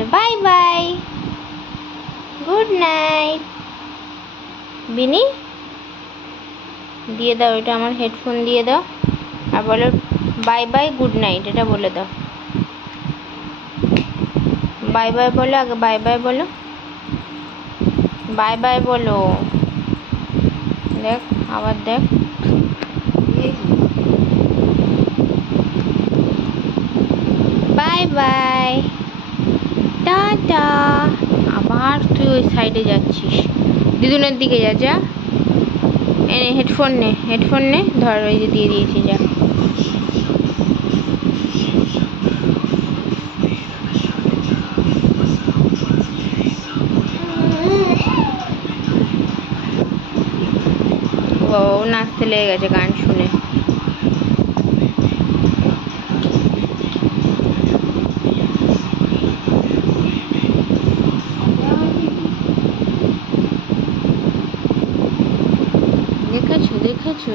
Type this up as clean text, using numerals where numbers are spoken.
বলো bye bye, good night. বিনি দিয়ে দাও, এটা আমার হেডফোন দিয়ে দাও, আর বলো বাই বাই গুড নাইট, এটা বলে দাও। বাই বাই বলো, আগে বাই বাই বলো, বাই বাই বলো। দেখ আবার দেখ, বাই বাই, টাটা। আবার তুই ওই সাইডে যাচ্ছিস, দিদুনের দিকে যা, যা হেডফোন নে, হেডফোন নে, ধর ওই যে দিয়ে দিয়েছি, যা। ও নাচতে লেগে গেছে গান শুনে। দেখেছো দেখেছো।